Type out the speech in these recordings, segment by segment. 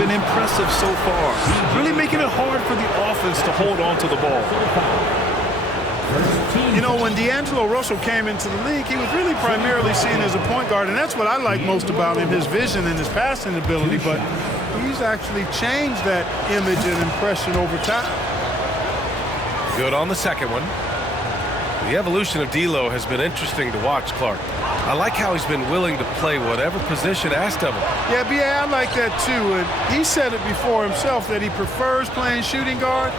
been impressive so far, really making it hard for the offense to hold on to the ball. You know, when D'Angelo Russell came into the league, he was really primarily seen as a point guard, and that's what I like most about him, his vision and his passing ability, but he's actually changed that image and impression over time. Good on the second one. The evolution of D'Lo has been interesting to watch, Clark. I like how he's been willing to play whatever position asked of him. Yeah, B.A., I like that too. And he said it before himself that he prefers playing shooting guard.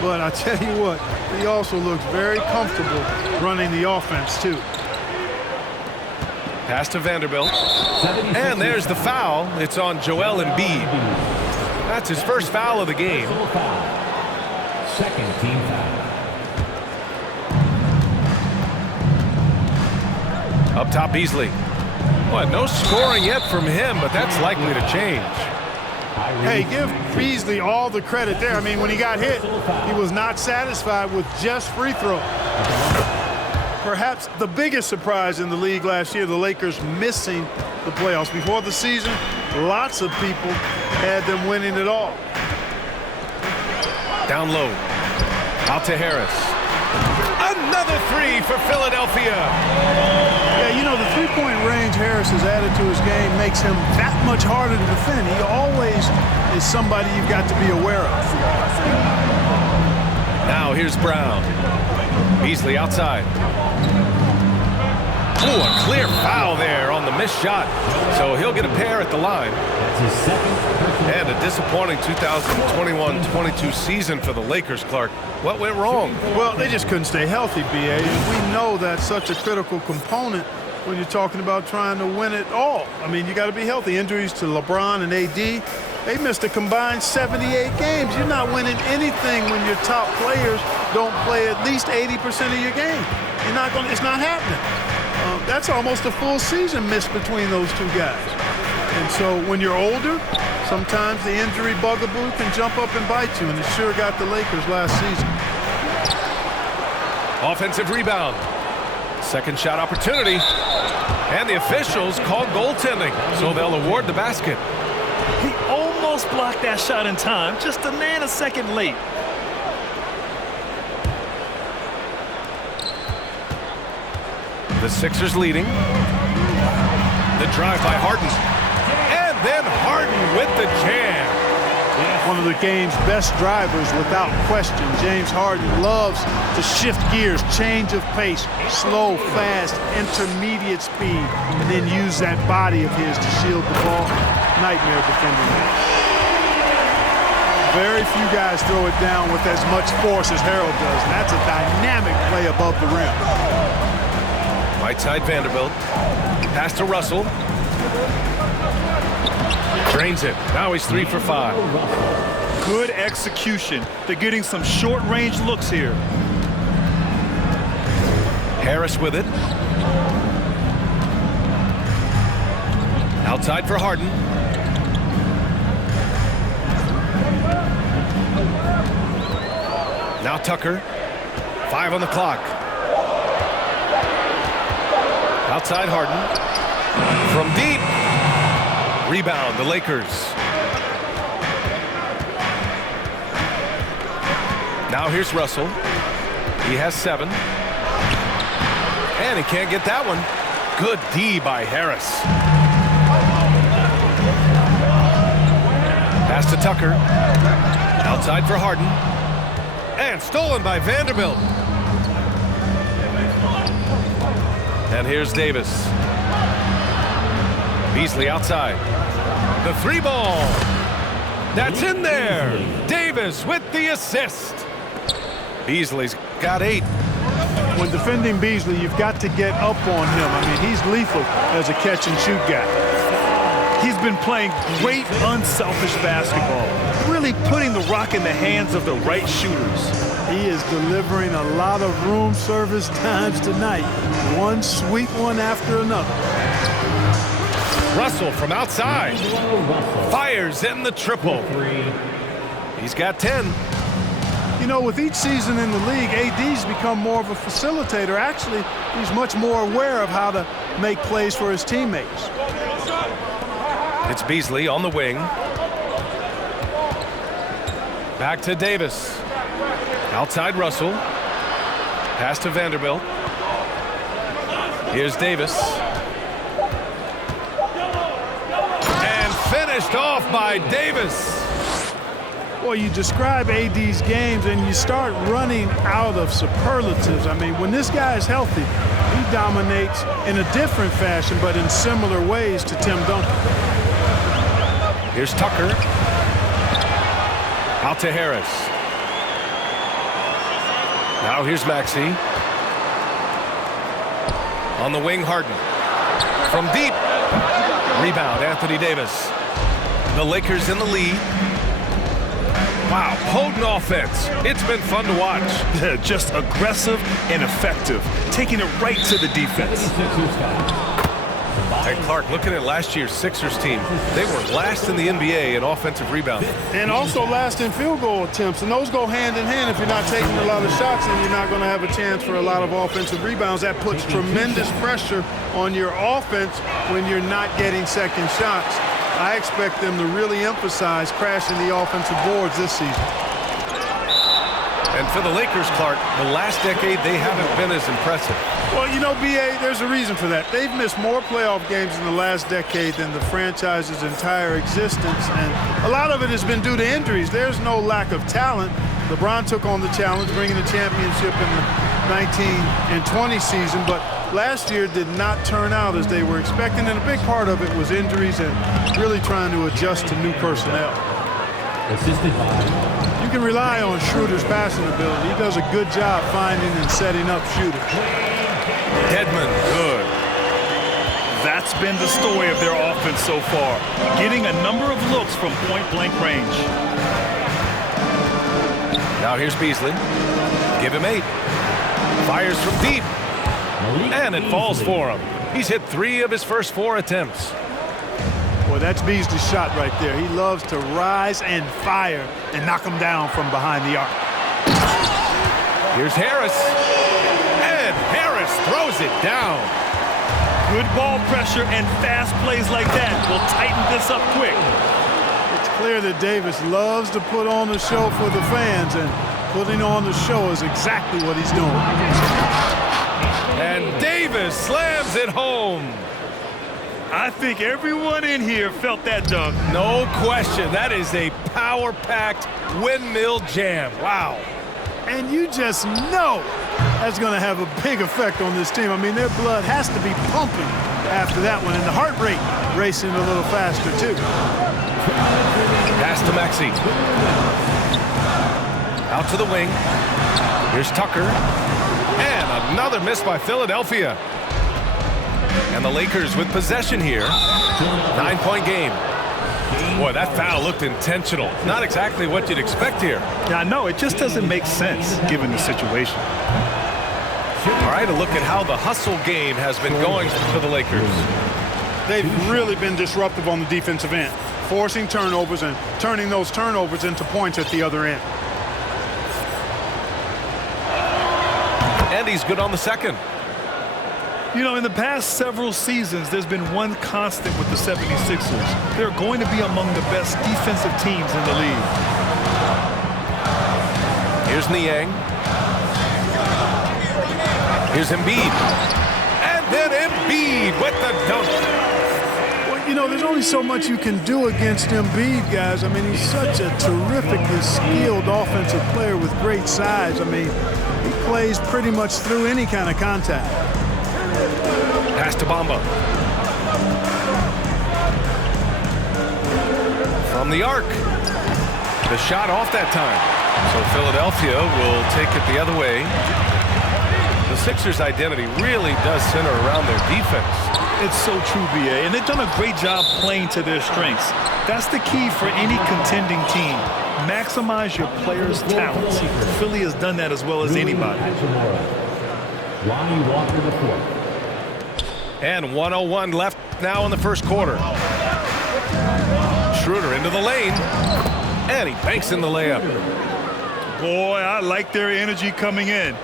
But I tell you what, he also looks very comfortable running the offense too. Pass to Vanderbilt. And there's the foul. It's on Joel Embiid. That's his first foul of the game. Second team foul. Up top, Beasley. Well, no scoring yet from him, but that's likely to change. Hey, give Beasley all the credit there. I mean, when he got hit, he was not satisfied with just free throw. Perhaps the biggest surprise in the league last year, the Lakers missing the playoffs. Before the season, lots of people had them winning it all. Down low. Out to Harris. Another three for Philadelphia. Yeah, you know, the three-point range Harris has added to his game makes him that much harder to defend. He always is somebody you've got to be aware of. Now here's Brown. Beasley outside. Oh, a clear foul there on the missed shot. So he'll get a pair at the line. That's his second. And a disappointing 2021-22 season for the Lakers, Clark. What went wrong? Well, they just couldn't stay healthy, B.A. We know that's such a critical component when you're talking about trying to win it all. I mean, you got to be healthy. Injuries to LeBron and A.D., they missed a combined 78 games. You're not winning anything when your top players don't play at least 80% of your game. It's not happening. That's almost a full season missed between those two guys. And so when you're older, sometimes the injury bugaboo can jump up and bite you, and it sure got the Lakers last season. Offensive rebound. Second shot opportunity. And the officials called goaltending, so they'll award the basket. He almost blocked that shot in time, just a nanosecond late. The Sixers leading. The drive by Harden. And then Harden with the jam. One of the game's best drivers without question. James Harden loves to shift gears, change of pace, slow, fast, intermediate speed, and then use that body of his to shield the ball. Nightmare defending that. Very few guys throw it down with as much force as Harold does, and that's a dynamic play above the rim. Right side Vanderbilt. Pass to Russell. Drains it. Now he's 3 for 5. Good execution. They're getting some short-range looks here. Harris with it. Outside for Harden. Now Tucker. 5 on the clock. Outside Harden. From deep. Rebound, the Lakers. Now here's Russell. He has 7. And he can't get that one. Good D by Harris. Pass to Tucker. Outside for Harden. And stolen by Vanderbilt. And here's Davis. Beasley outside. The 3 ball. That's in there. Davis with the assist. Beasley's got 8. When defending Beasley, you've got to get up on him. I mean, he's lethal as a catch-and-shoot guy. He's been playing great, unselfish basketball, really putting the rock in the hands of the right shooters. He is delivering a lot of room service times tonight. One sweet one after another. Russell from outside. Fires in the triple. He's got 10. You know, with each season in the league, AD's become more of a facilitator. Actually, he's much more aware of how to make plays for his teammates. It's Beasley on the wing. Back to Davis. Outside Russell. Pass to Vanderbilt. Here's Davis. And finished off by Davis. Well, you describe AD's games and you start running out of superlatives. I mean, when this guy is healthy, he dominates in a different fashion, but in similar ways to Tim Duncan. Here's Tucker. Out to Harris. Now here's Maxey. On the wing, Harden. From deep. Rebound, Anthony Davis. The Lakers in the lead. Wow, potent offense. It's been fun to watch. Just aggressive and effective, taking it right to the defense. Hey, Clark, looking at last year's Sixers team, they were last in the NBA in offensive rebounding. And also last in field goal attempts. And those go hand in hand. If you're not taking a lot of shots, then you're not going to have a chance for a lot of offensive rebounds. That puts tremendous pressure on your offense when you're not getting second shots. I expect them to really emphasize crashing the offensive boards this season. And for the Lakers, Clark, the last decade, they haven't been as impressive. Well, you know, B.A., there's a reason for that. They've missed more playoff games in the last decade than the franchise's entire existence, and a lot of it has been due to injuries. There's no lack of talent. LeBron took on the challenge, bringing the championship in the 19 and 20 season, but last year did not turn out as they were expecting, and a big part of it was injuries and really trying to adjust to new personnel. Assisted by... You can rely on Schroeder's passing ability. He does a good job finding and setting up shooters. Dedmon, good. That's been the story of their offense so far, getting a number of looks from point-blank range. Now here's Beasley. Give him 8. Fires from deep. And it falls for him. He's hit 3 of his first 4 attempts. Boy, that's Beasley's shot right there. He loves to rise and fire and knock him down from behind the arc. Here's Harris. And Harris throws it down. Good ball pressure and fast plays like that will tighten this up quick. It's clear that Davis loves to put on the show for the fans, and putting on the show is exactly what he's doing. And Davis slams it home. I think everyone in here felt that dunk. No question. That is a power-packed windmill jam. Wow. And you just know that's going to have a big effect on this team. I mean, their blood has to be pumping after that one, and the heart rate racing a little faster, too. Pass to Maxey. Out to the wing. Here's Tucker. And another miss by Philadelphia. And the Lakers with possession here. 9-point game. Boy, that foul looked intentional. Not exactly what you'd expect here. Yeah, I know. It just doesn't make sense given the situation. All right, a look at how the hustle game has been going for the Lakers. They've really been disruptive on the defensive end, forcing turnovers and turning those turnovers into points at the other end. And he's good on the second. You know, in the past several seasons, there's been one constant with the 76ers. They're going to be among the best defensive teams in the league. Here's Niang. Here's Embiid. And then Embiid with the dunk. Well, you know, there's only so much you can do against Embiid, guys. I mean, he's such a terrifically skilled offensive player with great size. I mean, he plays pretty much through any kind of contact. Pass to Bamba. From the arc. The shot off that time. So Philadelphia will take it the other way. The Sixers' identity really does center around their defense. It's so true, B.A., and they've done a great job playing to their strengths. That's the key for any contending team. Maximize your players' talents. Philly has done that as well as anybody. Lonnie Walker IV. And 1:01 left now in the first quarter. Schroeder into the lane. And he banks in the layup. Boy, I like their energy coming in.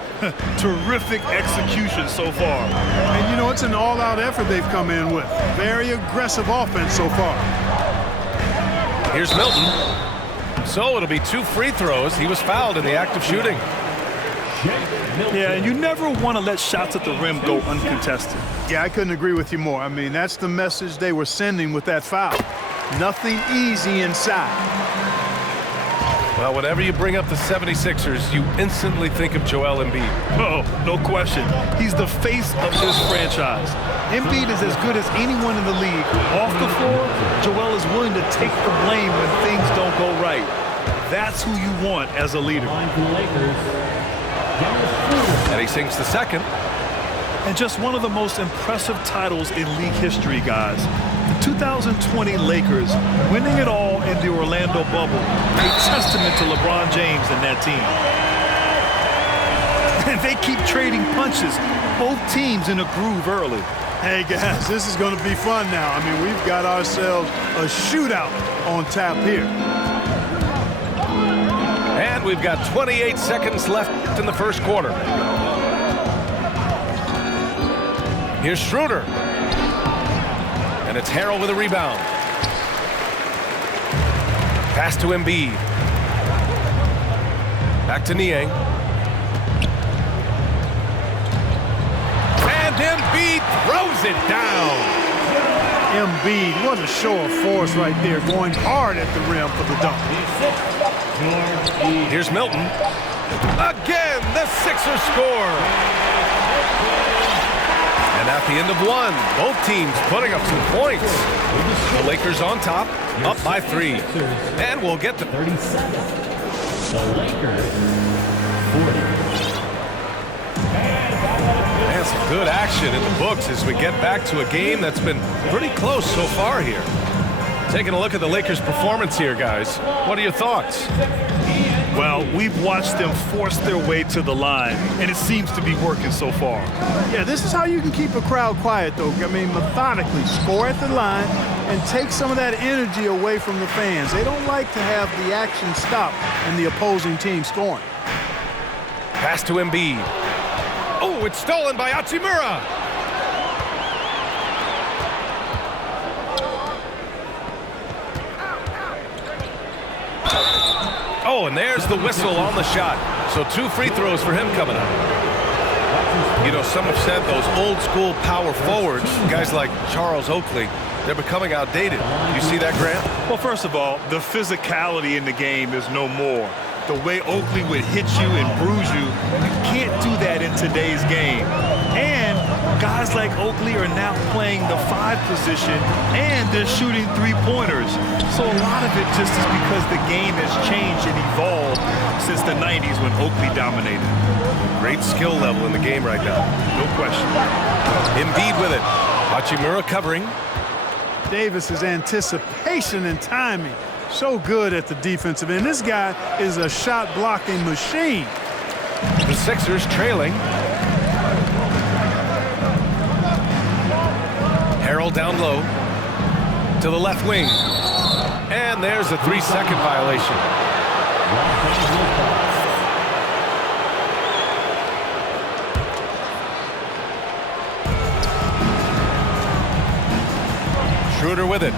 Terrific execution so far. And, you know, it's an all-out effort they've come in with. Very aggressive offense so far. Here's Milton. So it'll be 2 free throws. He was fouled in the act of shooting. Yeah, and you never want to let shots at the rim go uncontested. Yeah, I couldn't agree with you more. I mean, that's the message they were sending with that foul. Nothing easy inside. Well, whenever you bring up the 76ers, you instantly think of Joel Embiid. Oh, no question. He's the face of this franchise. Embiid is as good as anyone in the league. Off the floor, Joel is willing to take the blame when things don't go right. That's who you want as a leader. And he sinks the second. And just one of the most impressive titles in league history, guys. The 2020 Lakers winning it all in the Orlando bubble. A testament to LeBron James and that team. And they keep trading punches. Both teams in a groove early. Hey, guys, this is going to be fun now. I mean, we've got ourselves a shootout on tap here. And we've got 28 seconds left in the first quarter. Here's Schroeder. And it's Harrell with a rebound. Pass to Embiid. Back to Niang. And Embiid throws it down. Embiid, what a show of force right there, going hard at the rim for the dunk. Here's Milton. Again, the Sixers score. And at the end of one, both teams putting up some points. The Lakers on top, up by 3. And we'll get to 37. The Lakers, 40. And some good action in the books as we get back to a game that's been pretty close so far here. Taking a look at the Lakers' performance here, guys. What are your thoughts? Well, we've watched them force their way to the line, and it seems to be working so far. Yeah, this is how you can keep a crowd quiet, though. I mean, methodically score at the line and take some of that energy away from the fans. They don't like to have the action stop and the opposing team scoring. Pass to Embiid. Oh, it's stolen by Hachimura. Oh, and there's the whistle on the shot. So 2 free throws for him coming up. You know, some have said those old school power forwards, guys like Charles Oakley, they're becoming outdated. You see that, Grant? Well, first of all, the physicality in the game is no more. The way Oakley would hit you and bruise you, you can't do that in today's game. And guys like Oakley are now playing the 5 position, and they're shooting 3-pointers. So a lot of it just is because the game has changed and evolved since the 90s when Oakley dominated. Great skill level in the game right now. No question. Embiid with it. Hachimura covering. Davis's anticipation and timing, so good at the defensive end. This guy is a shot-blocking machine. The Sixers trailing. Harrell down low to the left wing. And there's a 3-second violation. Schroeder with it.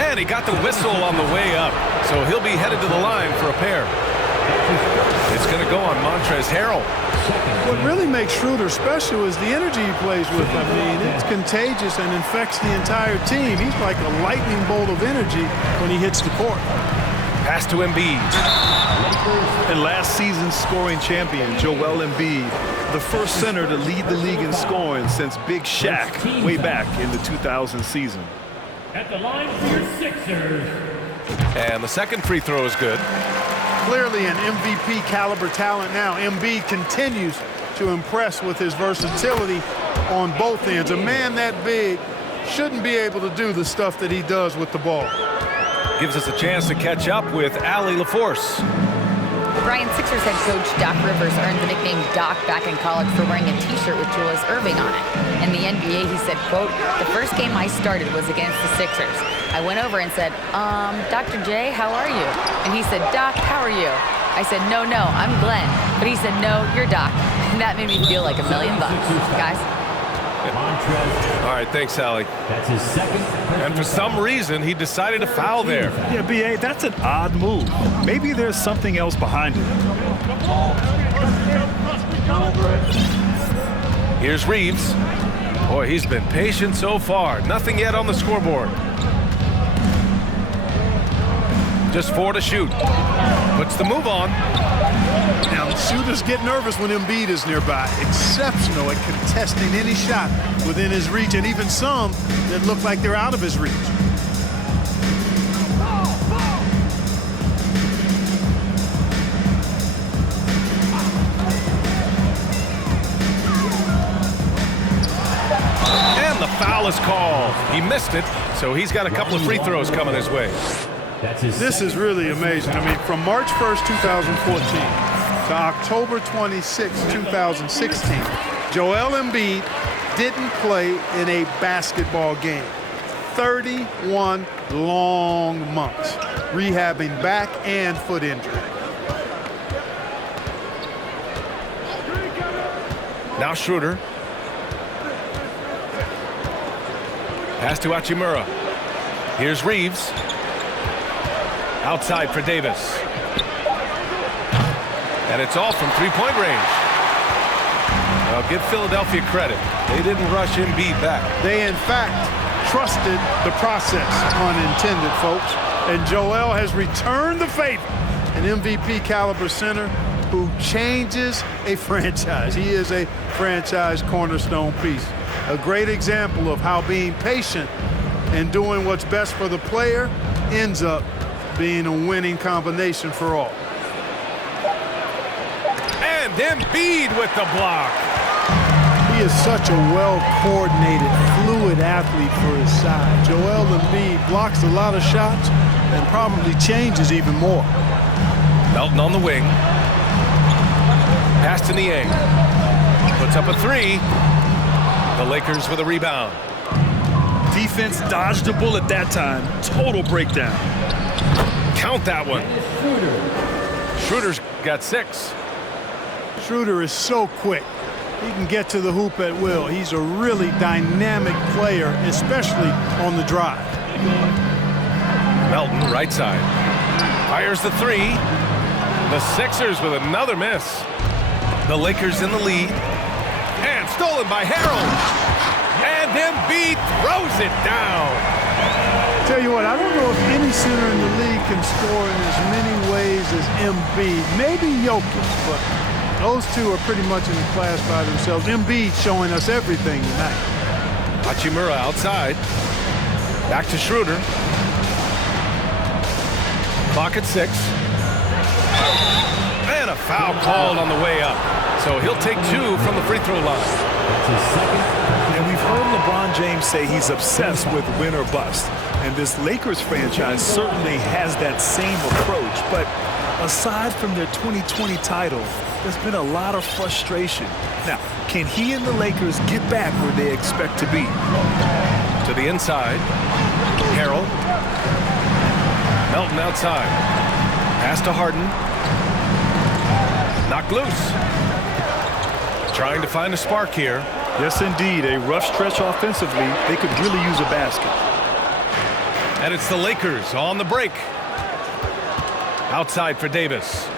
And he got the whistle on the way up, so he'll be headed to the line for a pair. It's going to go on Montrezl Harrell. What really makes Schroeder special is the energy he plays with. I mean, it's contagious and infects the entire team. He's like a lightning bolt of energy when he hits the court. Pass to Embiid. And last season's scoring champion, Joel Embiid, the first center to lead the league in scoring since Big Shaq way back in the 2000 season. At the line for your Sixers. And the second free throw is good. Clearly an MVP caliber talent now. Embiid continues to impress with his versatility on both ends. A man that big shouldn't be able to do the stuff that he does with the ball. Gives us a chance to catch up with Allie LaForce. Brian, Sixers head coach Doc Rivers earned the nickname Doc back in college for wearing a T-shirt with Julius Erving on it. In the NBA, he said, quote, "The first game I started was against the Sixers. I went over and said, Dr. J, how are you?" And he said, "Doc, how are you?" I said, no, I'm Glenn." But he said, "No, you're Doc." And that made me feel like $1 million. Guys? All right, thanks, Sally. That's his second. And for some reason, he decided to foul there. Yeah, B.A., that's an odd move. Maybe there's something else behind it. Here's Reeves. Boy, he's been patient so far. Nothing yet on the scoreboard. Just 4 to shoot. Puts the move on. Now, shooters get nervous when Embiid is nearby. Exceptional at contesting any shot within his reach, and even some that look like they're out of his reach. And the foul is called. He missed it, so he's got a couple of free throws coming his way. This is really amazing. I mean, from March 1st, 2014 to October 26, 2016, Joel Embiid didn't play in a basketball game. 31 long months, rehabbing back and foot injury. Now Schroeder. Pass to Hachimura. Here's Reeves. Outside for Davis. And it's all from three-point range. Well, give Philadelphia credit. They didn't rush Embiid back. They, in fact, trusted the process, unintended, folks. And Joel has returned the favor. An MVP caliber center who changes a franchise. He is a franchise cornerstone piece. A great example of how being patient and doing what's best for the player ends up being a winning combination for all. And Embiid with the block. He is such a well-coordinated, fluid athlete for his size. Joel Embiid blocks a lot of shots and probably changes even more. Melton on the wing. Pass to Niang. Puts up a three. The Lakers with a rebound. Defense dodged a bullet that time. Total breakdown. Count that one. Schroeder's got 6. Schroeder is so quick. He can get to the hoop at will. He's a really dynamic player, especially on the drive. Melton, right side. Fires the three. The Sixers with another miss. The Lakers in the lead. And stolen by Harold. And Embiid throws it down. Tell you what, I don't know if any center in the league can score in as many ways as Embiid. Maybe Jokic, but those two are pretty much in a class by themselves. Embiid showing us everything tonight. Hachimura outside. Back to Schroeder. Clock at 6. And a foul called on the way up. So he'll take 2 from the free throw line. And we've heard LeBron James say he's obsessed with win or bust. And this Lakers franchise certainly has that same approach. But aside from their 2020 title, there's been a lot of frustration. Now, can he and the Lakers get back where they expect to be? To the inside. Harold. Melton outside. Pass to Harden. Knocked loose. Trying to find a spark here. Yes, indeed. A rough stretch offensively. They could really use a basket. And it's the Lakers on the break. Outside for Davis.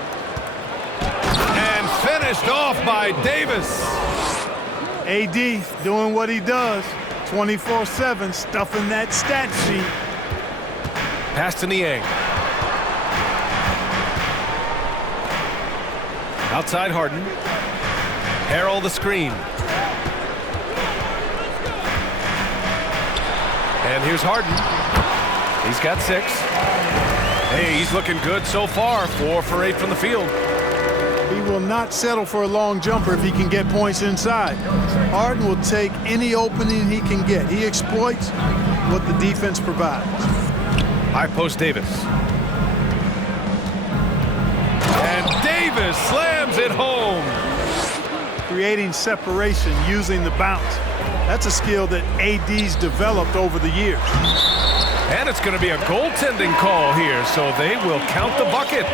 And finished off by Davis. AD doing what he does. 24/7, stuffing that stat sheet. Pass to Niang. Outside Harden. Harold the screen. And here's Harden. He's got 6. Hey, he's looking good so far. 4 for 8 from the field. He will not settle for a long jumper if he can get points inside. Harden will take any opening he can get. He exploits what the defense provides. High post Davis. And Davis slams it home. Creating separation using the bounce. That's a skill that AD's developed over the years. And it's going to be a goaltending call here, so they will count the bucket.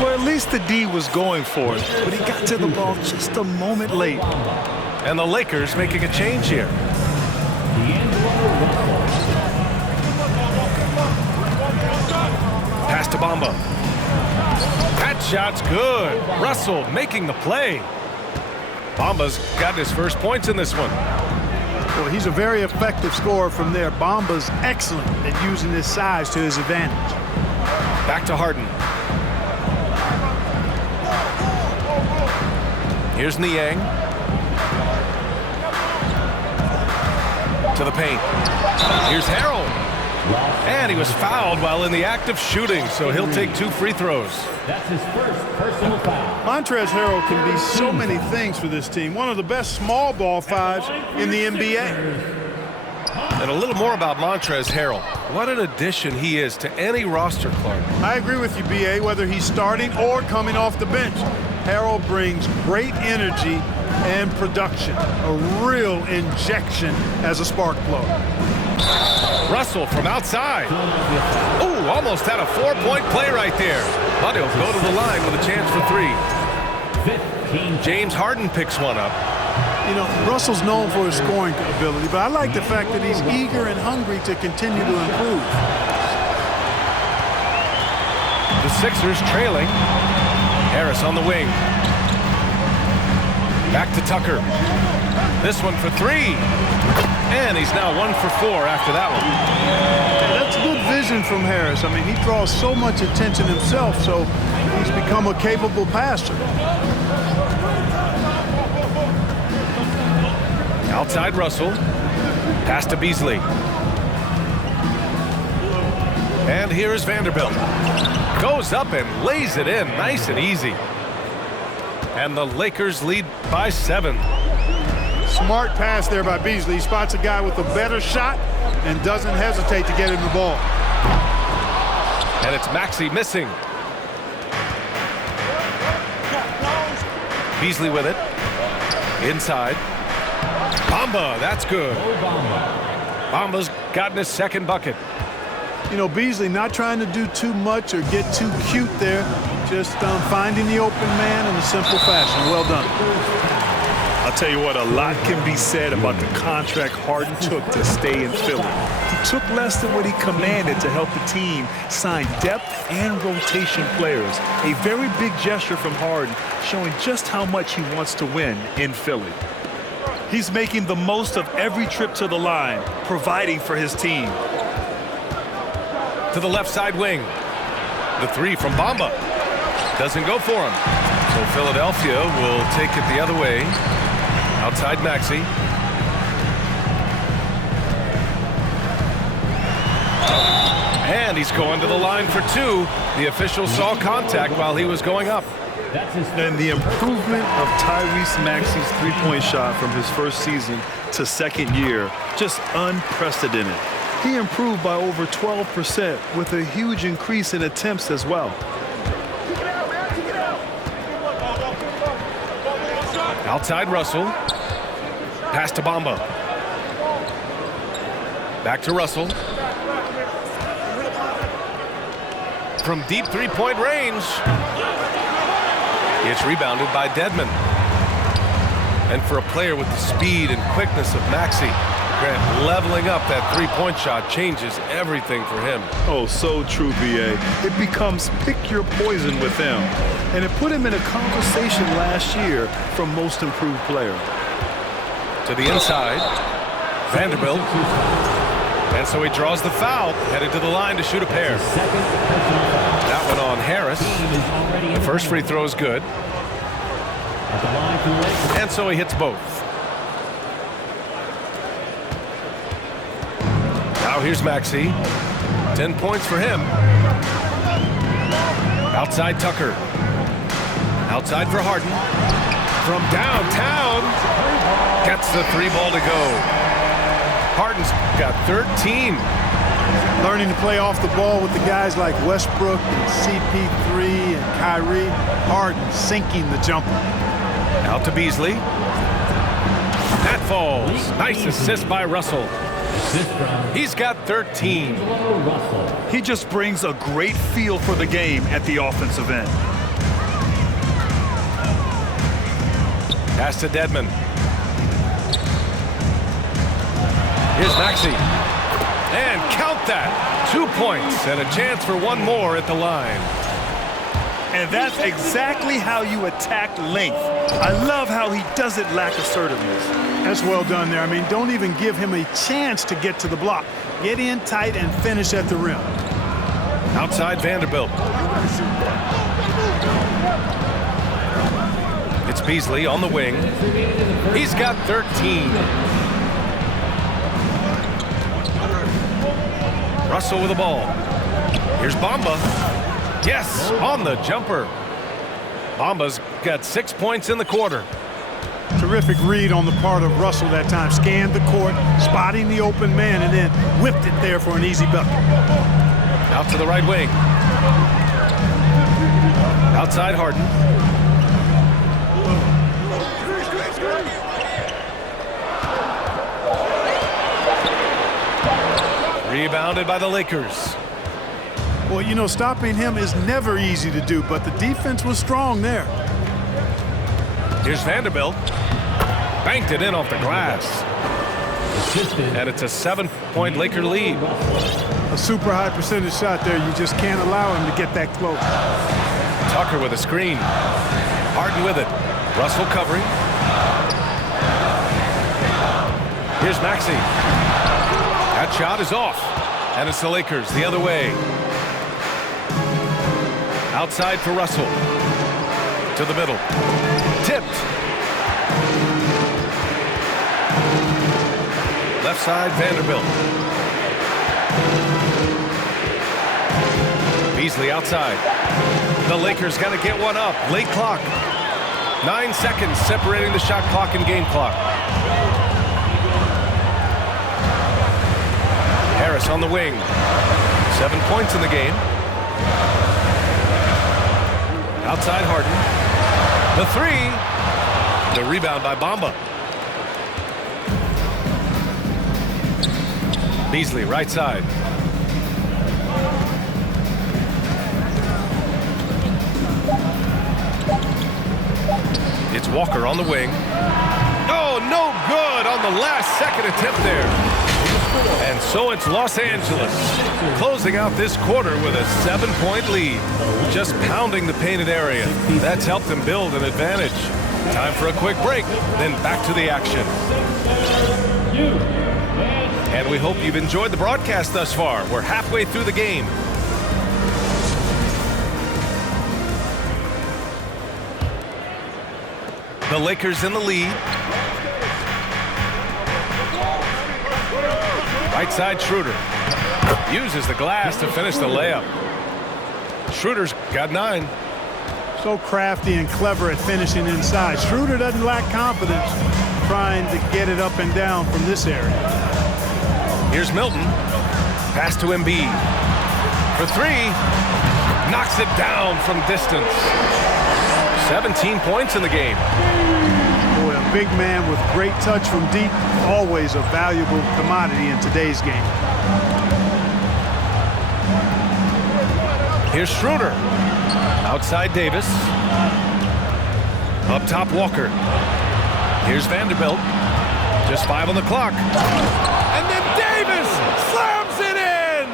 Well, at least the D was going for it, but he got to the ball just a moment late. And the Lakers making a change here. Pass to Bamba. That shot's good. Russell making the play. Bamba's got his first points in this one. Well, he's a very effective scorer from there. Bamba's excellent at using his size to his advantage. Back to Harden. Here's Niang. To the paint. Here's Harrell. And he was fouled while in the act of shooting, so he'll take 2 free throws. That's his first personal foul. Montrezl Harrell can be so many things for this team. One of the best small ball fives in the NBA. And a little more about Montrezl Harrell. What an addition he is to any roster, Clark. I agree with you, B.A., whether he's starting or coming off the bench. Harrell brings great energy and production, a real injection as a spark plug. Russell from outside. Oh, almost had a 4-point play right there. But he'll go to the line with a chance for 3. James Harden picks one up. You know, Russell's known for his scoring ability, but I like the fact that he's eager and hungry to continue to improve. The Sixers trailing. Harris on the wing. Back to Tucker. This one for 3. And he's now 1 for 4 after that one. That's good vision from Harris. I mean, he draws so much attention himself, so he's become a capable passer. Outside Russell. Pass to Beasley. And here's Vanderbilt. Goes up and lays it in nice and easy. And the Lakers lead by 7. Smart pass there by Beasley. He spots a guy with a better shot and doesn't hesitate to get him the ball. And it's Maxey missing. Beasley with it. Inside. Bamba, that's good. Bamba's gotten his second bucket. You know, Beasley not trying to do too much or get too cute there. Just finding the open man in a simple fashion. Well done. I'll tell you what, a lot can be said about the contract Harden took to stay in Philly. He took less than what he commanded to help the team sign depth and rotation players. A very big gesture from Harden, showing just how much he wants to win in Philly. He's making the most of every trip to the line, providing for his team. To the left side wing. The 3 from Bamba. Doesn't go for him. So Philadelphia will take it the other way. Outside Maxey. And he's going to the line for 2. The official saw contact while he was going up. And the improvement of Tyrese Maxey's three-point shot from his first season to second year, just unprecedented. He improved by over 12% with a huge increase in attempts as well. Outside Russell. Pass to Bamba. Back to Russell. From deep 3-point range. It's rebounded by Dedmon. And for a player with the speed and quickness of Maxey, Grant, leveling up that 3-point shot changes everything for him. Oh, so true, B.A. It becomes pick your poison with him. And it put him in a conversation last year for most improved player. To the inside, Vanderbilt. And so he draws the foul, headed to the line to shoot a pair. That one on Harris. The first free throw is good. And so he hits both. Now here's Maxey. 10 points for him. Outside Tucker. Outside for Harden. From downtown. Gets the 3-ball to go. Harden's got 13. Learning to play off the ball with the guys like Westbrook and CP3 and Kyrie. Harden sinking the jumper. Out to Beasley. That falls. Nice assist by Russell. He's got 13. He just brings a great feel for the game at the offensive end. Pass to Dedmon. Here's Maxey. And count that. 2 points and a chance for one more at the line. And that's exactly how you attack length. I love how he doesn't lack assertiveness. That's well done there. I mean, don't even give him a chance to get to the block. Get in tight and finish at the rim. Outside Vanderbilt. It's Beasley on the wing. He's got 13. Russell with the ball. Here's Bamba. Yes, on the jumper. Bamba's got 6 points in the quarter. Terrific read on the part of Russell that time. Scanned the court, spotting the open man, and then whipped it there for an easy bucket. Out to the right wing. Outside Harden. Rebounded by the Lakers. Well, you know, stopping him is never easy to do, but the defense was strong there. Here's Vanderbilt. Banked it in off the glass. And it's a 7-point Laker lead. A super high percentage shot there. You just can't allow him to get that close. Tucker with a screen. Harden with it. Russell covering. Here's Maxey. That shot is off. And it's the Lakers the other way. Outside for Russell. To the middle. Tipped. Left side, Vanderbilt. Beasley outside. The Lakers got to get one up. Late clock. 9 seconds separating the shot clock and game clock. Harris on the wing. 7 points in the game. Outside Harden. The three. The rebound by Bamba. Beasley right side. It's Walker on the wing. Oh, no good on the last second attempt there. And so it's Los Angeles closing out this quarter with a 7-point lead. Just pounding the painted area. That's helped them build an advantage. Time for a quick break, then back to the action. And we hope you've enjoyed the broadcast thus far. We're halfway through the game. The Lakers in the lead. Right side, Schroeder. Uses the glass to finish the layup. Schroeder's got 9. So crafty and clever at finishing inside. Schroeder doesn't lack confidence trying to get it up and down from this area. Here's Milton. Pass to Embiid. For 3. Knocks it down from distance. 17 points in the game. Boy, a big man with great touch from deep. Always a valuable commodity in today's game. Here's Schroeder. Outside Davis. Up top Walker. Here's Vanderbilt. Just 5 on the clock. And then Davis slams it in!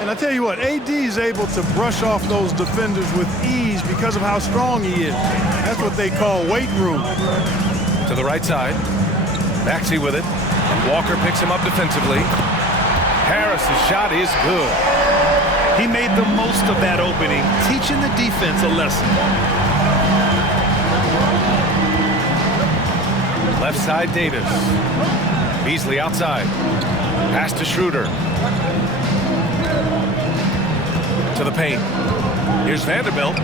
And I tell you what, AD is able to brush off those defenders with ease because of how strong he is. That's what they call weight room. To the right side. Maxey with it. And Walker picks him up defensively. Harris's shot is good. He made the most of that opening, teaching the defense a lesson. Left side, Davis. Beasley outside. Pass to Schroeder. To the paint. Here's Vanderbilt.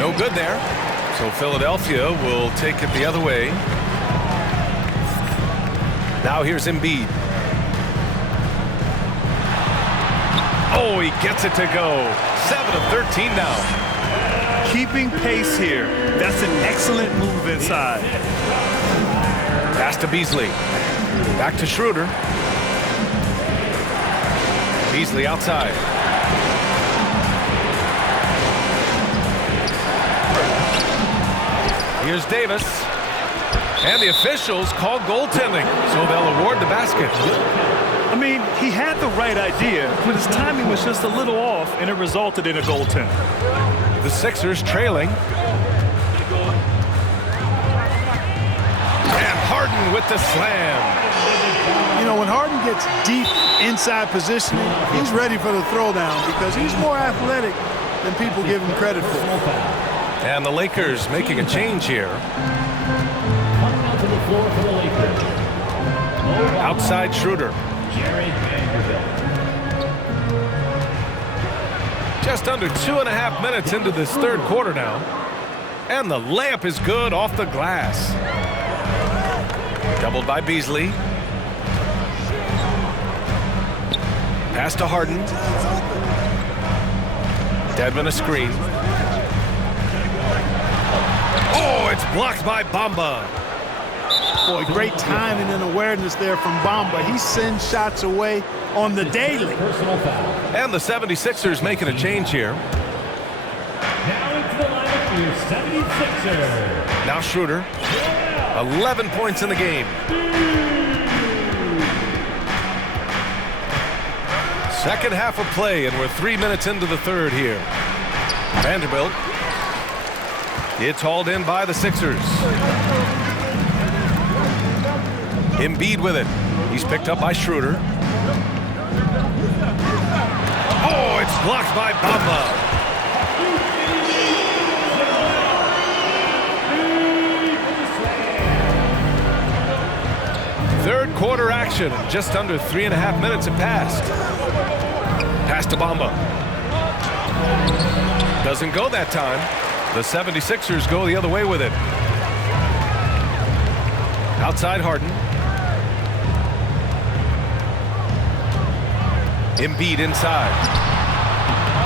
No good there. So Philadelphia will take it the other way. Now here's Embiid. Oh, he gets it to go. 7 of 13 now. Keeping pace here. That's an excellent move inside. Pass to Beasley. Back to Schroeder. Beasley outside. Here's Davis. And the officials called goaltending, so they'll award the basket. I mean, he had the right idea, but his timing was just a little off, and it resulted in a goaltend. The Sixers trailing. And Harden with the slam. You know, when Harden gets deep inside positioning, he's ready for the throwdown because he's more athletic than people give him credit for. And the Lakers making a change here. Coming out to the floor for the Lakers. Outside Schroeder. Jared Vanderbilt. Just under 2.5 minutes into this third quarter now. And the layup is good off the glass. Doubled by Beasley. Pass to Harden. Dedmon a screen. Oh, it's blocked by Bamba. Boy, great timing and awareness there from Bamba. He sends shots away on the daily. Personal foul. And the 76ers making a change here. Now into the lineup for your 76ers. Now Schroeder. 11 points in the game. Second half of play, and we're 3 minutes into the third here. Vanderbilt. It's hauled in by the Sixers. Embiid with it. He's picked up by Schroeder. Oh, it's blocked by Bamba. Third quarter action. Just under 3.5 minutes have passed. Pass to Bamba. Doesn't go that time. The 76ers go the other way with it. Outside Harden. Embiid inside.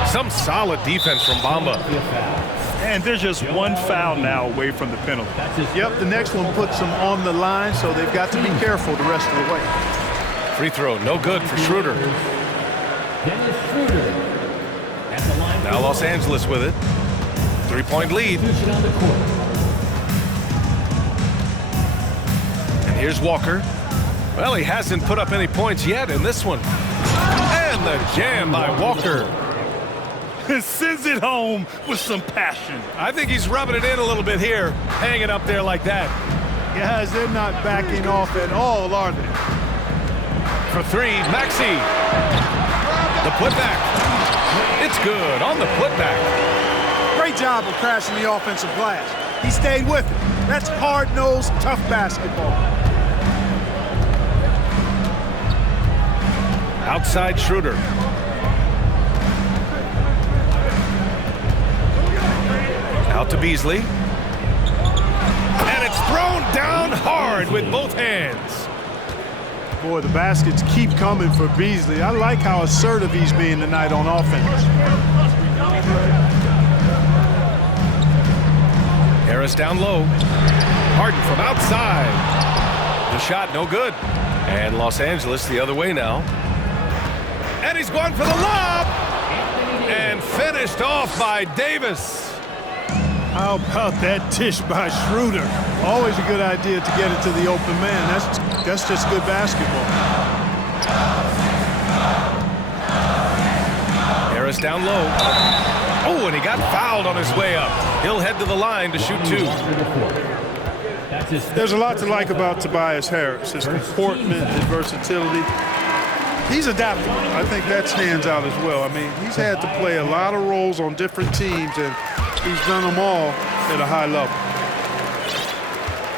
Some solid defense from Bamba. And there's just one foul now away from the penalty. Yep, the next one puts them on the line, so they've got to be careful the rest of the way. Free throw, no good for Schroeder. Dennis Schroeder. At the line. Now Los Angeles with it. 3-point lead. Position on the court. And here's Walker. Well, he hasn't put up any points yet in this one. And the jam by Walker. Sends it home with some passion. I think he's rubbing it in a little bit here, hanging up there like that. Guys, they're not backing off at all, are they? For three, Maxey. The putback. It's good on the putback. Great job of crashing the offensive glass. He stayed with it. That's hard-nosed, tough basketball. Outside Schroeder. Out to Beasley. And it's thrown down hard with both hands. Boy, the baskets keep coming for Beasley. I like how assertive he's being tonight on offense. Harris down low. Harden from outside. The shot no good. And Los Angeles the other way now. And he's going for the lob. And finished off by Davis. How about that dish by Schroeder? Always a good idea to get it to the open man. That's just good basketball. Harris down low. Oh, and he got fouled on his way up. He'll head to the line to shoot two. There's a lot to like about Tobias Harris. His comportment, his versatility. He's adaptable. I think that stands out as well. I mean, he's had to play a lot of roles on different teams, and he's done them all at a high level.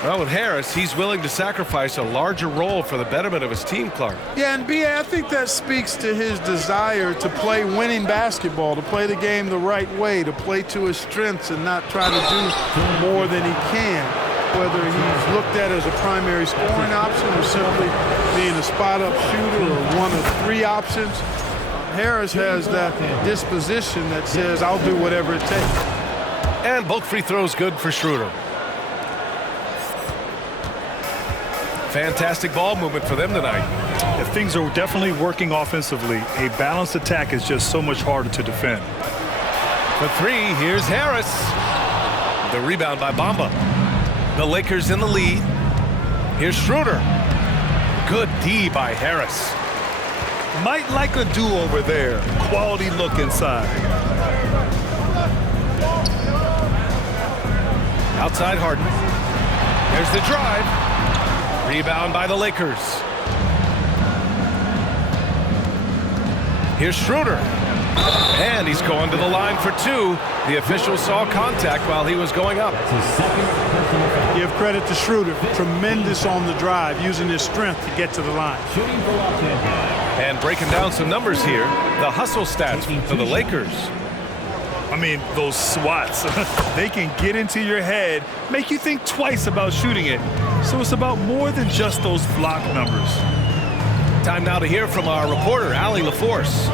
Well, with Harris, he's willing to sacrifice a larger role for the betterment of his team, Clark. Yeah, and B.A., I think that speaks to his desire to play winning basketball, to play the game the right way, to play to his strengths and not try to do more than he can, whether he's looked at as a primary scoring option or simply being a spot-up shooter or one of three options. Harris has that disposition that says, I'll do whatever it takes. And both free throws good for Schroeder. Fantastic ball movement for them tonight. If things are definitely working offensively, a balanced attack is just so much harder to defend. For three, here's Harris. The rebound by Bamba. The Lakers in the lead. Here's Schroeder. Good D by Harris. Might like a do-over there. Quality look inside. Outside Harden. There's the drive. Rebound by the Lakers. Here's Schroeder. And he's going to the line for two. The official saw contact while he was going up. That's his second personal foul. Give credit to Schroeder. Tremendous on the drive, using his strength to get to the line. Shooting for Los Angeles. And breaking down some numbers here, the hustle stats for the Lakers. I mean, those swats, they can get into your head, make you think twice about shooting it. So it's about more than just those block numbers. Time now to hear from our reporter, Allie LaForce.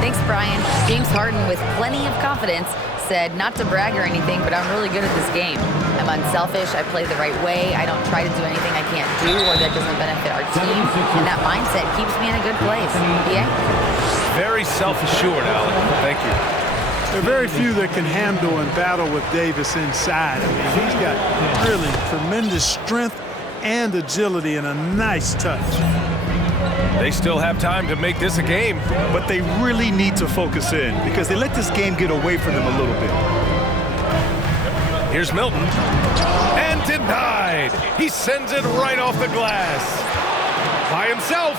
Thanks, Brian. James Harden, with plenty of confidence, said not to brag or anything, but I'm really good at this game. I'm unselfish. I play the right way. I don't try to do anything I can't do or that doesn't benefit our team. And that mindset keeps me in a good place. Yeah? Very self-assured, Allie. Thank you. There are very few that can handle and battle with Davis inside. I mean, he's got really tremendous strength and agility and a nice touch. They still have time to make this a game. But they really need to focus in because they let this game get away from them a little bit. Here's Milton. And denied. He sends it right off the glass. By himself.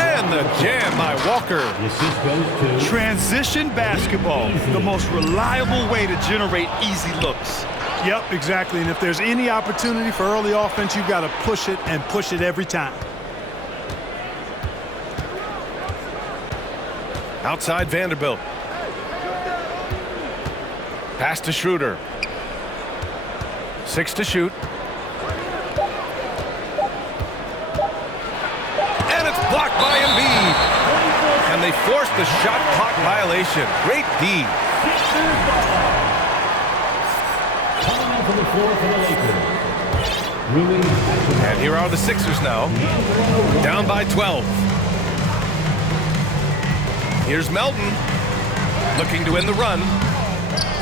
And the jam by Walker. The assist goes to Transition basketball, the most reliable way to generate easy looks. Yep, exactly. And if there's any opportunity for early offense, you've got to push it and push it every time. Outside Vanderbilt. Pass to Schroeder. 6 to shoot. And it's blocked by Embiid. And they forced the shot clock violation. Great D. coming out from the floor for the Lakers. Rui Hachimura. And here are the Sixers now. Down by 12. Here's Melton. Looking to win the run.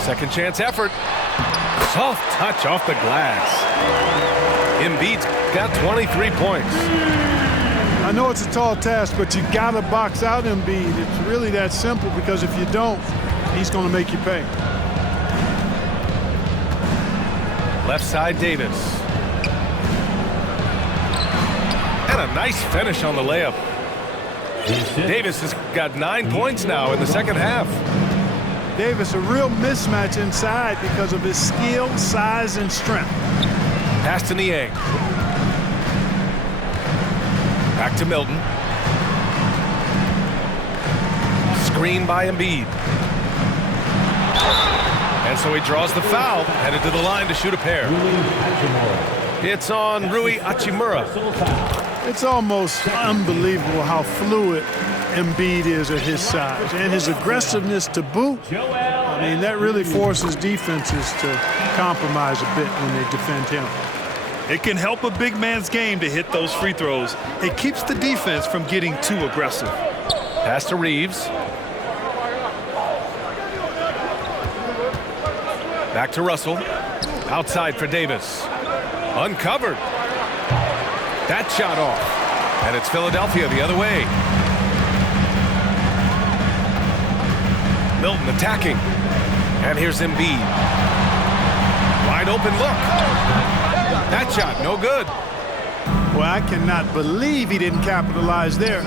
Second chance effort. Soft touch off the glass. Embiid's got 23 points. I know it's a tall task, but you got to box out Embiid. It's really that simple because if you don't, he's going to make you pay. Left side Davis. And a nice finish on the layup. Davis has got 9 points now in the second half. Davis, a real mismatch inside because of his skill, size, and strength. Pass to Niang. Back to Milton. Screen by Embiid. And so he draws the foul, headed to the line to shoot a pair. It's on Rui Hachimura. It's almost unbelievable how fluid Embiid is at his size and his aggressiveness to boot. I mean, that really forces defenses to compromise a bit when they defend him. It can help a big man's game to hit those free throws. It keeps the defense from getting too aggressive. Pass to Reeves. Back to Russell. Outside for Davis. Uncovered. That shot off. And it's Philadelphia the other way. Milton attacking. And here's Embiid. Wide open look. That shot, no good. Well, I cannot believe he didn't capitalize there,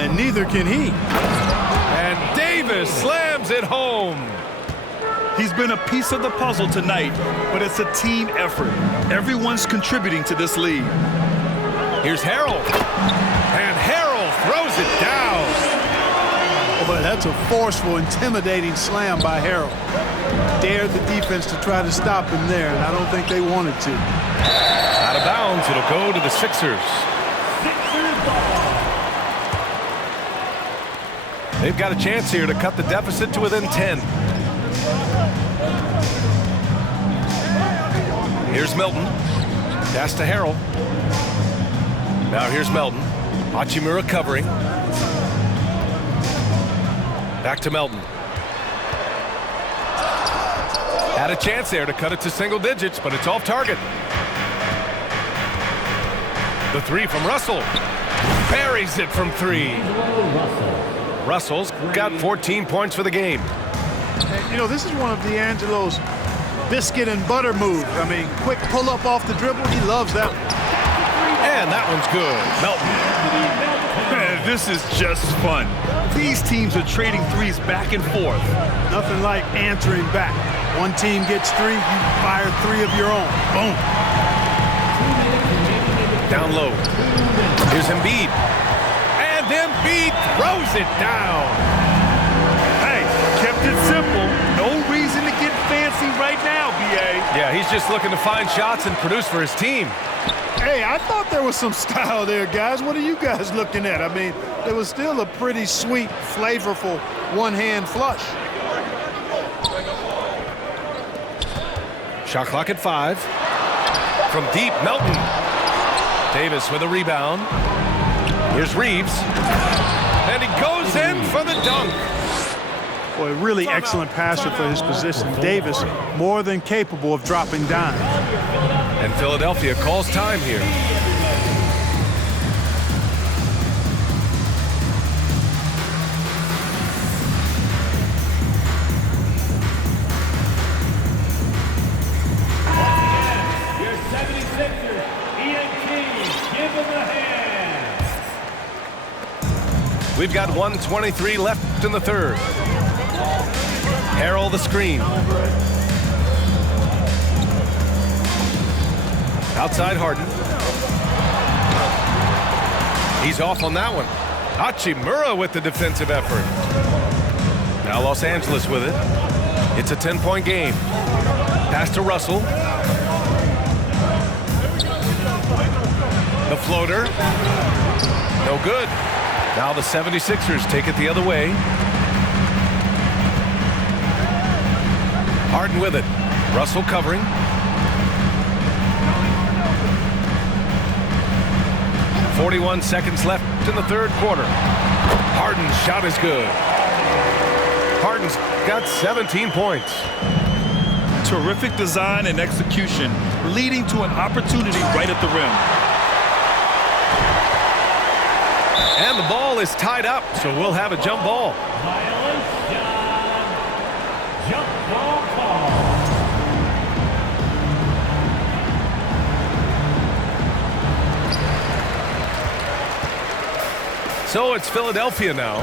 and neither can he. And Davis slams it home. He's been a piece of the puzzle tonight, but it's a team effort. Everyone's contributing to this lead. Here's Harrell. And Harrell throws it down. Oh, but that's a forceful, intimidating slam by Harrell. Dared the defense to try to stop him there, and I don't think they wanted to. Out of bounds, it'll go to the Sixers. They've got a chance here to cut the deficit to within 10. Here's Milton. Pass to Harrell. Now here's Melton. Hachimura covering. Back to Melton. Had a chance there to cut it to single digits, but it's off target. The three from Russell. Buries it from three. Russell's got 14 points for the game. And, you know, this is one of D'Angelo's biscuit and butter moves. I mean, quick pull up off the dribble. He loves that one. And that one's good. Melton. This is just fun. These teams are trading threes back and forth. Nothing like answering back. One team gets three, you fire three of your own. Boom. Down low. Here's Embiid. And Embiid throws it down. Hey, kept it simple. No reason to get fancy right now, B.A. Yeah, he's just looking to find shots and produce for his team. Hey, I thought there was some style there, guys. What are you guys looking at? I mean, it was still a pretty sweet, flavorful one-hand flush. Shot clock at 5. From deep, Melton. Davis with a rebound. Here's Reeves. And he goes in for the dunk. Boy, really excellent passer for his position. Davis, more than capable of dropping dimes. And Philadelphia calls time here. Your 76ers, Ian King, give him a hand. We've got 1:23 left in the third. Harrell the screen. Outside Harden. He's off on that one. Hachimura with the defensive effort. Now Los Angeles with it. It's a 10-point game. Pass to Russell. The floater. No good. Now the 76ers take it the other way. Harden with it. Russell covering. .41 seconds left in the third quarter. Harden's shot is good. Harden's got 17 points. Terrific design and execution, leading to an opportunity right at the rim. And the ball is tied up, so we'll have a jump ball. Violation. Jump ball call. So it's Philadelphia now.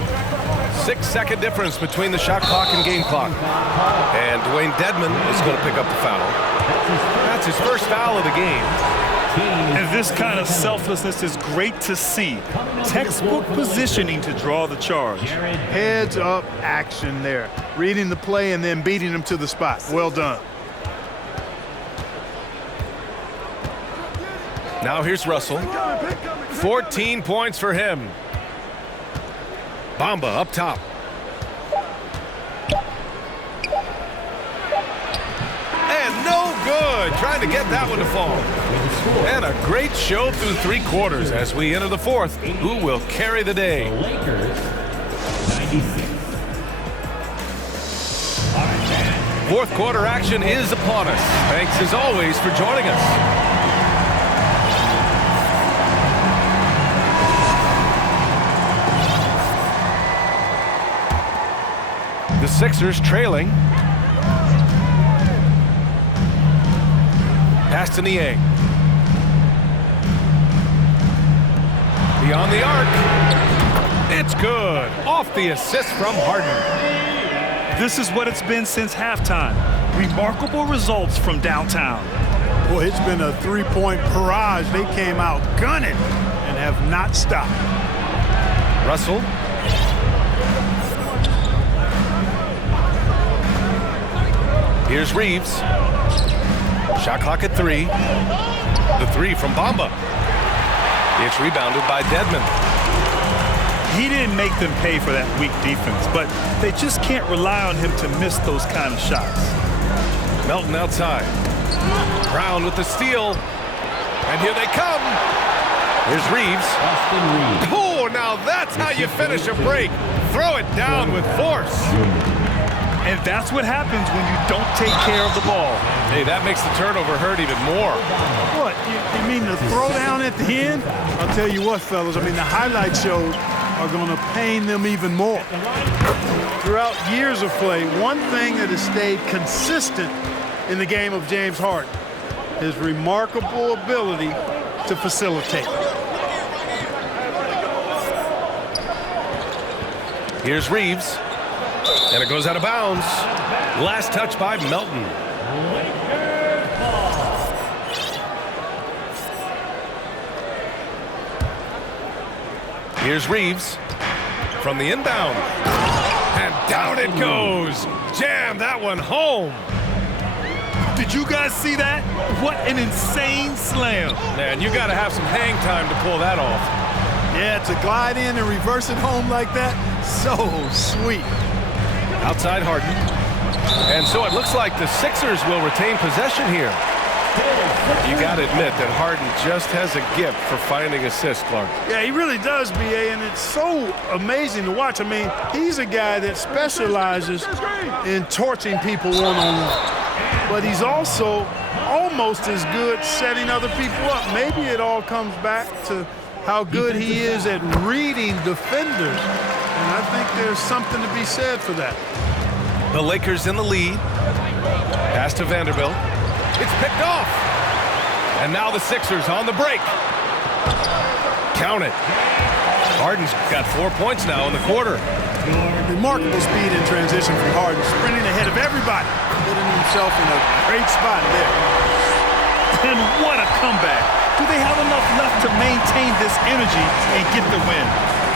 6-second difference between the shot clock and game clock. And Dwayne Dedmon is going to pick up the foul. That's his first foul of the game. And this kind of selflessness is great to see. Textbook positioning to draw the charge. Heads up action there. Reading the play and then beating him to the spot. Well done. Now here's Russell. 14 points for him. Bamba up top. And no good. Trying to get that one to fall. And a great show through 3 quarters as we enter the fourth. Who will carry the day? The Lakers, 96. Fourth quarter action is upon us. Thanks as always for joining us. The Sixers trailing. Pass to Niang. Beyond the arc. It's good. Off the assist from Harden. This is what it's been since halftime. Remarkable results from downtown. Boy, it's been a three-point barrage. They came out gunning and have not stopped. Russell. Here's Reeves. Shot clock at 3. The 3 from Bamba. It's rebounded by Dedmon. He didn't make them pay for that weak defense, but they just can't rely on him to miss those kind of shots. Melton outside. Brown with the steal. And here they come. Here's Reeves. Austin Reeves. Oh, now that's how you finish a break. Throw it down with force. And that's what happens when you don't take care of the ball. Hey, that makes the turnover hurt even more. What, you mean the throwdown at the end? I'll tell you what, fellas, I mean, the highlight shows are going to pain them even more. Throughout years of play, one thing that has stayed consistent in the game of James Harden, his remarkable ability to facilitate. Here's Reeves. And it goes out of bounds. Last touch by Melton. Here's Reeves from the inbound. And down it goes. Jam that one home. Did you guys see that? What an insane slam. Man, you got to have some hang time to pull that off. Yeah, to glide in and reverse it home like that, so sweet. Outside Harden. And so it looks like the Sixers will retain possession here. You got to admit that Harden just has a gift for finding assists, Clark. Yeah, he really does, B.A., and it's so amazing to watch. I mean, he's a guy that specializes in torching people one-on-one. But he's also almost as good setting other people up. Maybe it all comes back to how good he is at reading defenders. And I think there's something to be said for that. The Lakers in the lead. Pass to Vanderbilt. It's picked off. And now the Sixers on the break. Count it. Harden's got 4 points now in the quarter. Remarkable speed in transition from Harden, sprinting ahead of everybody, putting himself in a great spot there. And what a comeback. Do they have enough left to maintain this energy and get the win?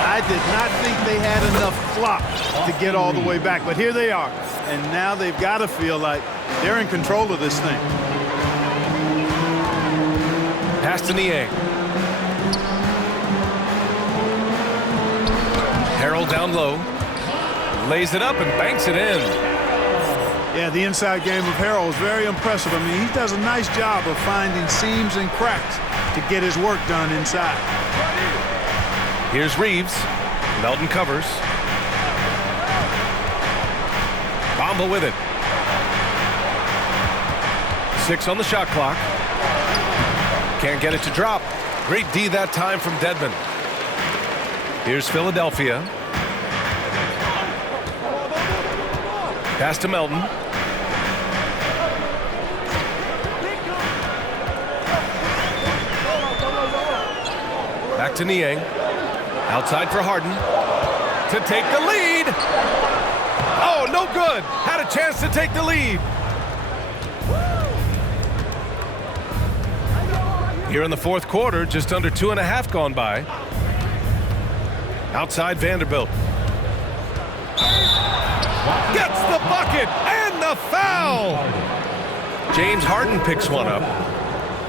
I did not think they had enough clock to get all the way back, but here they are. And now they've got to feel like they're in control of this thing. Pass to Niang. Harrell down low. Lays it up and banks it in. Yeah, the inside game of Harrell is very impressive. I mean, he does a nice job of finding seams and cracks to get his work done inside. Here's Reeves. Melton covers. Bamba with it. 6 on the shot clock. Can't get it to drop. Great D that time from Dedmon. Here's Philadelphia. Pass to Melton. Back to Niang. Outside for Harden. To take the lead. Oh, no good. Had a chance to take the lead. Here in the fourth quarter, just under 2.5 gone by. Outside Vanderbilt. Gets the bucket and the foul. James Harden picks one up.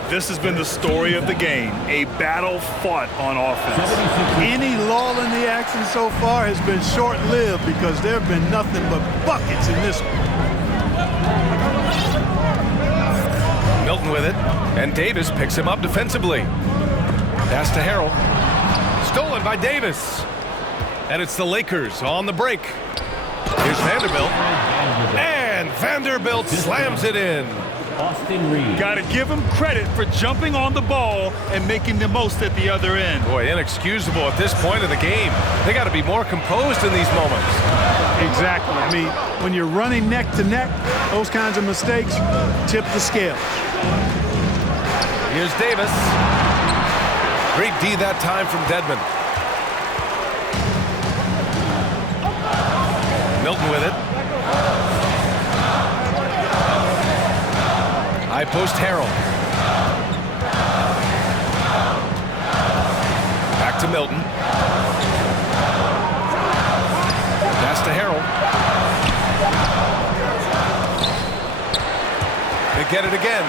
This has been the story of the game, a battle fought on offense. Any lull in the action so far has been short-lived because there have been nothing but buckets in this one. Milton with it, and Davis picks him up defensively. Pass to Harrell. Stolen by Davis. And it's the Lakers on the break. Here's Vanderbilt. And Vanderbilt slams it in. Austin Reeves. Got to give him credit for jumping on the ball and making the most at the other end. Boy, inexcusable at this point of the game. They got to be more composed in these moments. Exactly. I mean, when you're running neck to neck, those kinds of mistakes tip the scale. Here's Davis. Great D that time from Dedmon. Milton with it. High post Harrell. Back to Milton. Pass to Harrell. They get it again.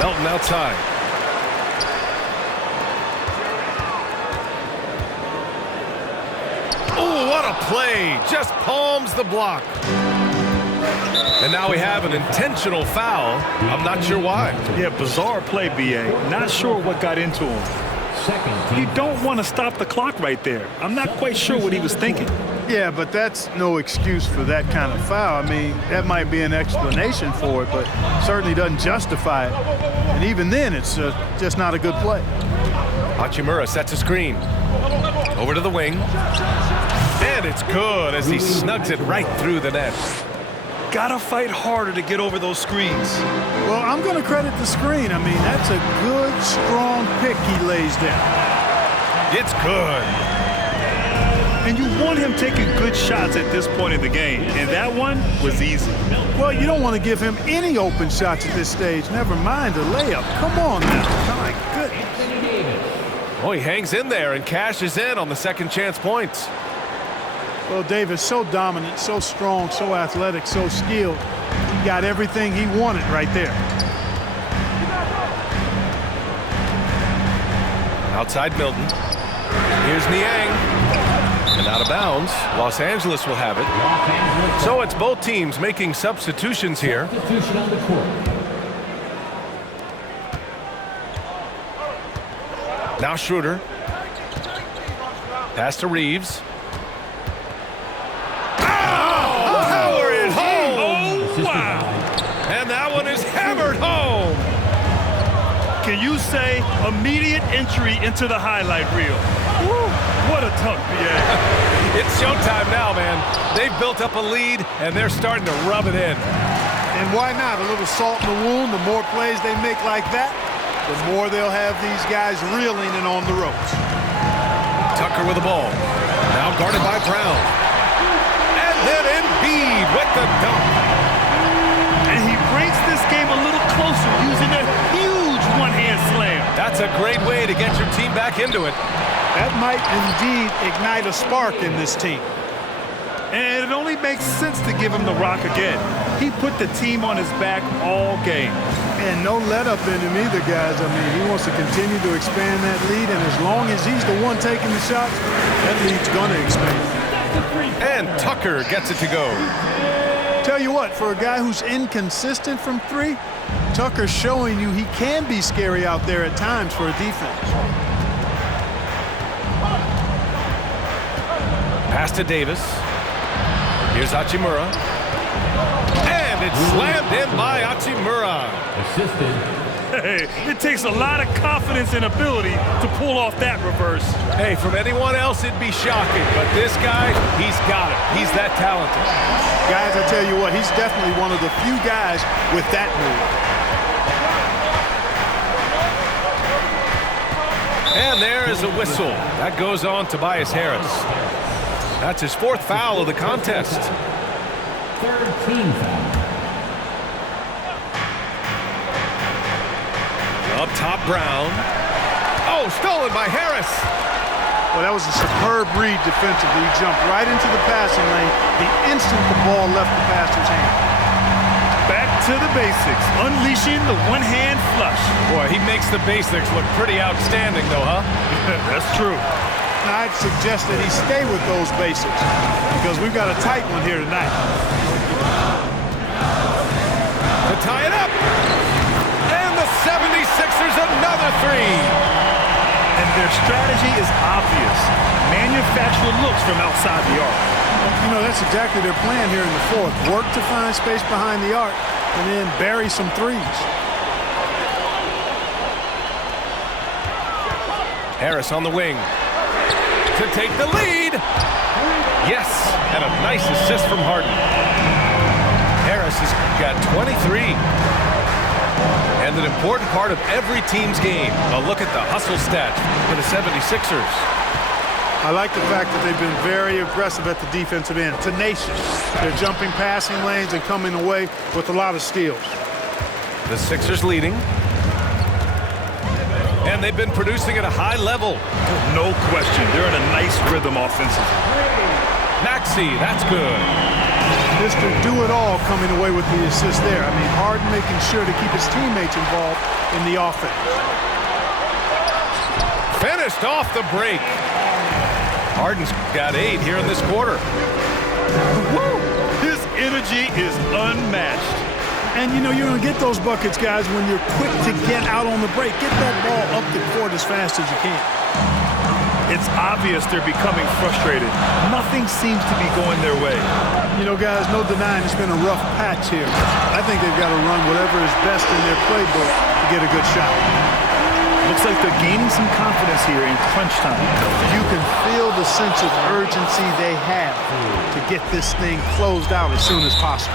Melton outside. Oh, what a play. Just palms the block. And now we have an intentional foul. I'm not sure why. Yeah, bizarre play, B.A. Not sure what got into him. Second team. You don't want to stop the clock right there. I'm not quite sure what he was thinking. Yeah, but that's no excuse for that kind of foul. I mean, that might be an explanation for it, but certainly doesn't justify it. And even then, it's just not a good play. Hachimura sets a screen. Over to the wing. And it's good as he snugs it right through the net. Gotta fight harder to get over those screens. Well, I'm going to credit the screen. I mean, that's a good, strong pick he lays down. It's good. And you want him taking good shots at this point in the game, and that one was easy. Well, you don't want to give him any open shots at this stage. Never mind a layup. Come on now. My goodness. Oh, he hangs in there and cashes in on the second chance points. Well, Davis, so dominant, so strong, so athletic, so skilled. He got everything he wanted right there. Outside Milton. Here's Niang. And out of bounds. Los Angeles will have it. So it's both teams making substitutions here. Substitution on the court. Now Schroeder. Pass to Reeves. Power it home! Oh, wow! And that one is hammered home! Can you say immediate entry into the highlight reel? Woo, what a dunk, BA. It's showtime now, man. They've built up a lead, and they're starting to rub it in. And why not? A little salt in the wound. The more plays they make like that, the more they'll have these guys reeling and on the ropes. Tucker with the ball. Now guarded by Brown. And then Embiid with the dunk. And he brings this game a little closer using a huge one-hand slam. That's a great way to get your team back into it. That might indeed ignite a spark in this team. And it only makes sense to give him the rock again. He put the team on his back all game. And no let up in him either, guys. I mean, he wants to continue to expand that lead, and as long as he's the one taking the shots, that lead's going to expand. And Tucker gets it to go. Tell you what, for a guy who's inconsistent from three, Tucker's showing you he can be scary out there at times for a defense. Pass to Davis. Here's Hachimura. And it's slammed in by Hachimura. Assisted. Hey, it takes a lot of confidence and ability to pull off that reverse. Hey, from anyone else, it'd be shocking. But this guy, he's got it. He's that talented. Guys, I tell you what, he's definitely one of the few guys with that move. And there is a whistle. That goes on Tobias Harris. That's his fourth foul of the contest. Third team foul. Up top, Brown. Oh, stolen by Harris. Well, that was a superb read defensively. He jumped right into the passing lane the instant the ball left the passer's hand. Back to the basics, unleashing the one-hand flush. Boy, he makes the basics look pretty outstanding, though, huh? That's true. I'd suggest that he stay with those basics because we've got a tight one here tonight. To tie it up. And the 76ers another three. And their strategy is obvious. Manufacture looks from outside the arc. You know, that's exactly their plan here in the fourth. Work to find space behind the arc and then bury some threes. Harris on the wing. To take the lead. Yes, and a nice assist from Harden. Harris has got 23. And an important part of every team's game. A look at the hustle stats for the 76ers. I like the fact that they've been very aggressive at the defensive end. Tenacious. They're jumping passing lanes and coming away with a lot of steals. The Sixers leading. And they've been producing at a high level. No question. They're in a nice rhythm offensively. Maxey, that's good. Mr. Do-It-All coming away with the assist there. I mean, Harden making sure to keep his teammates involved in the offense. Finished off the break. Harden's got 8 here in this quarter. Woo! His energy is unmatched. And, you know, you're going to get those buckets, guys, when you're quick to get out on the break. Get that ball up the court as fast as you can. It's obvious they're becoming frustrated. Nothing nothing seems to be going their way. You know, guys, no denying it's been a rough patch here. I think they've got to run whatever is best in their playbook to get a good shot. Looks like they're gaining some confidence here in crunch time. You can feel the sense of urgency they have to get this thing closed out as soon as possible.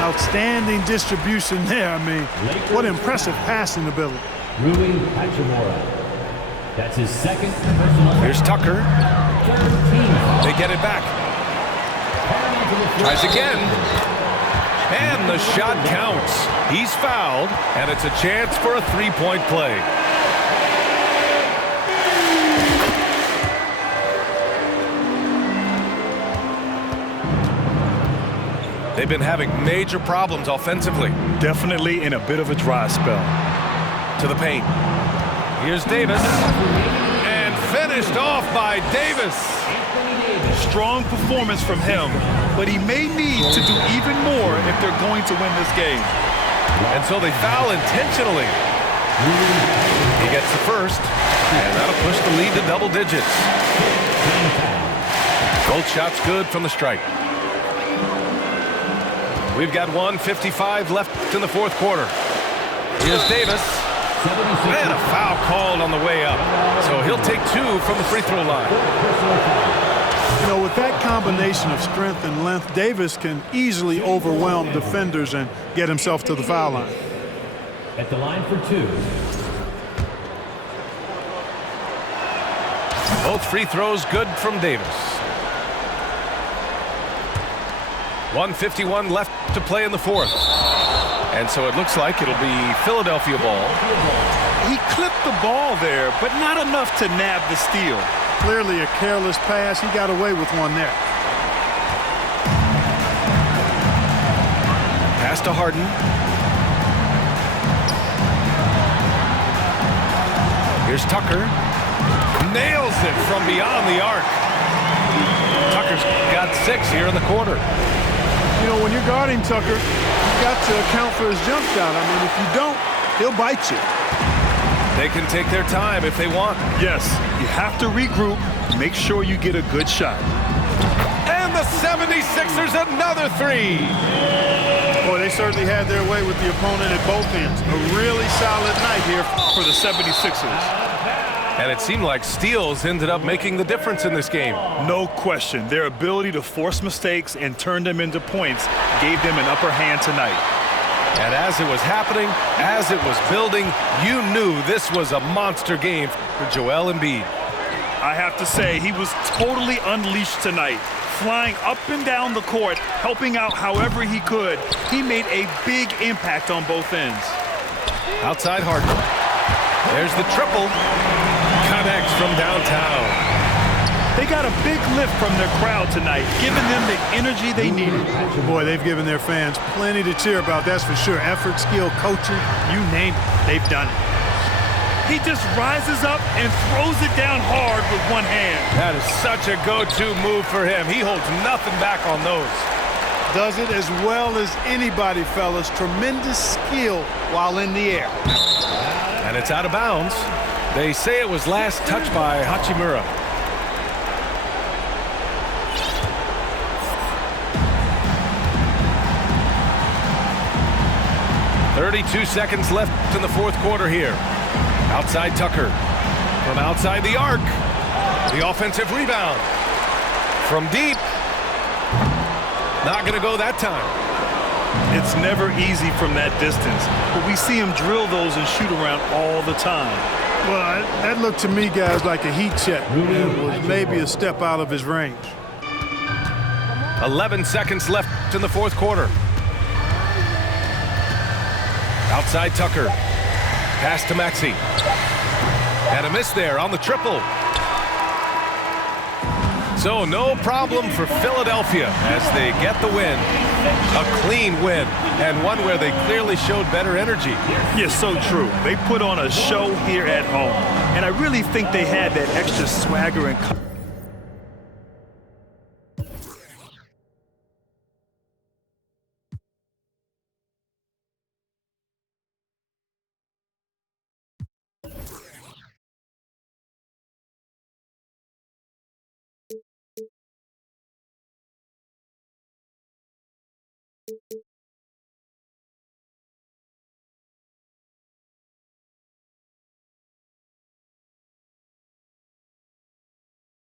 Outstanding distribution there. I mean, what impressive passing ability. Rui Hachimura. That's his second personal. Here's Tucker. They get it back. Tries again. And the shot counts. He's fouled, and it's a chance for a three-point play. They've been having major problems offensively. Definitely in a bit of a dry spell. To the paint. Here's Davis. And finished off by Davis. Strong performance from him, but he may need to do even more if they're going to win this game. And so they foul intentionally. He gets the first, and that'll push the lead to double digits. Both shots good from the stripe. We've got 1:55 left in the fourth quarter. Here's Davis. And a foul called on the way up. So he'll take two from the free throw line. You know, with that combination of strength and length, Davis can easily overwhelm defenders and get himself to the foul line. At the line for two. Both free throws good from Davis. 1:51 left to play in the fourth. And so it looks like it'll be Philadelphia ball. He clipped the ball there, but not enough to nab the steal. Clearly a careless pass. He got away with one there. Pass to Harden. Here's Tucker. Nails it from beyond the arc. Tucker's got 6 here in the quarter. You know, when you're guarding Tucker, you've got to account for his jump shot. I mean, if you don't, he'll bite you. They can take their time if they want. Yes, you have to regroup, make sure you get a good shot. And the 76ers another three. Boy, they certainly had their way with the opponent at both ends. A really solid night here For the 76ers. And it seemed like steals ended up making the difference in this game. No question, their ability to force mistakes and turn them into points gave them an upper hand tonight. And as it was happening, as it was building, you knew this was a monster game for Joel Embiid. I have to say, he was totally unleashed tonight. Flying up and down the court, helping out however he could. He made a big impact on both ends. Outside Harden. There's the triple. Connects from downtown. They got a big lift from their crowd tonight, giving them the energy they needed. Boy, they've given their fans plenty to cheer about, that's for sure. Effort, skill, coaching, you name it, they've done it. He just rises up and throws it down hard with one hand. That is such a go-to move for him. He holds nothing back on those. Does it as well as anybody, fellas. Tremendous skill while in the air. And it's out of bounds. They say it was last touched by Hachimura. .32 seconds left in the fourth quarter here. Outside Tucker. From outside the arc. The offensive rebound. From deep. Not going to go that time. It's never easy from that distance, but we see him drill those and shoot around all the time. Well, that looked to me, guys, like a heat check. It was maybe a step out of his range. 11 seconds left in the fourth quarter. Outside Tucker. Pass to Maxey. And a miss there on the triple. So no problem for Philadelphia as they get the win. A clean win, and one where they clearly showed better energy. Yeah, so true. They put on a show here at home, and I really think they had that extra swagger and